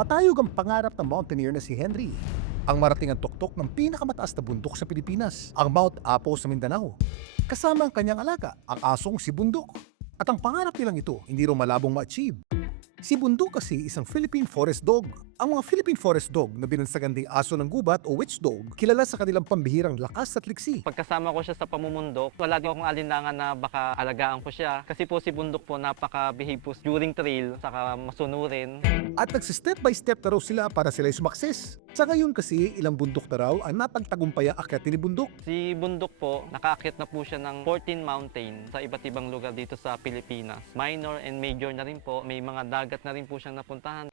Matayog ang pangarap ng mountaineer na si Henry. Ang marating ang tuktok ng pinakamataas na bundok sa Pilipinas, ang Mount Apo sa Mindanao. Kasama ang kanyang alaga, ang asong si Bundok. At ang pangarap nilang ito, hindi rin malabong ma-achieve. Si Bundok kasi isang Philippine Forest Dog. Ang mga Philippine Forest Dog na binansagan ding aso ng gubat o witch dog, kilala sa kanilang pambihirang lakas at liksi. Pagkasama ko siya sa pamumundok, wala din akong alinlangan na baka alagaan ko siya. Kasi po si Bundok po napaka-behave po during trail, saka masunurin. At nagsi-step by step na raw sila para sila'y sumakses. Sa ngayon kasi, ilang bundok na raw ang napagtagumpay ang akyatin ni Bundok. Si Bundok po, nakaakyat na po siya ng 14 mountain sa iba't ibang lugar dito sa Pilipinas. Minor and major na rin po, may mga dagat na rin po siyang napuntahan.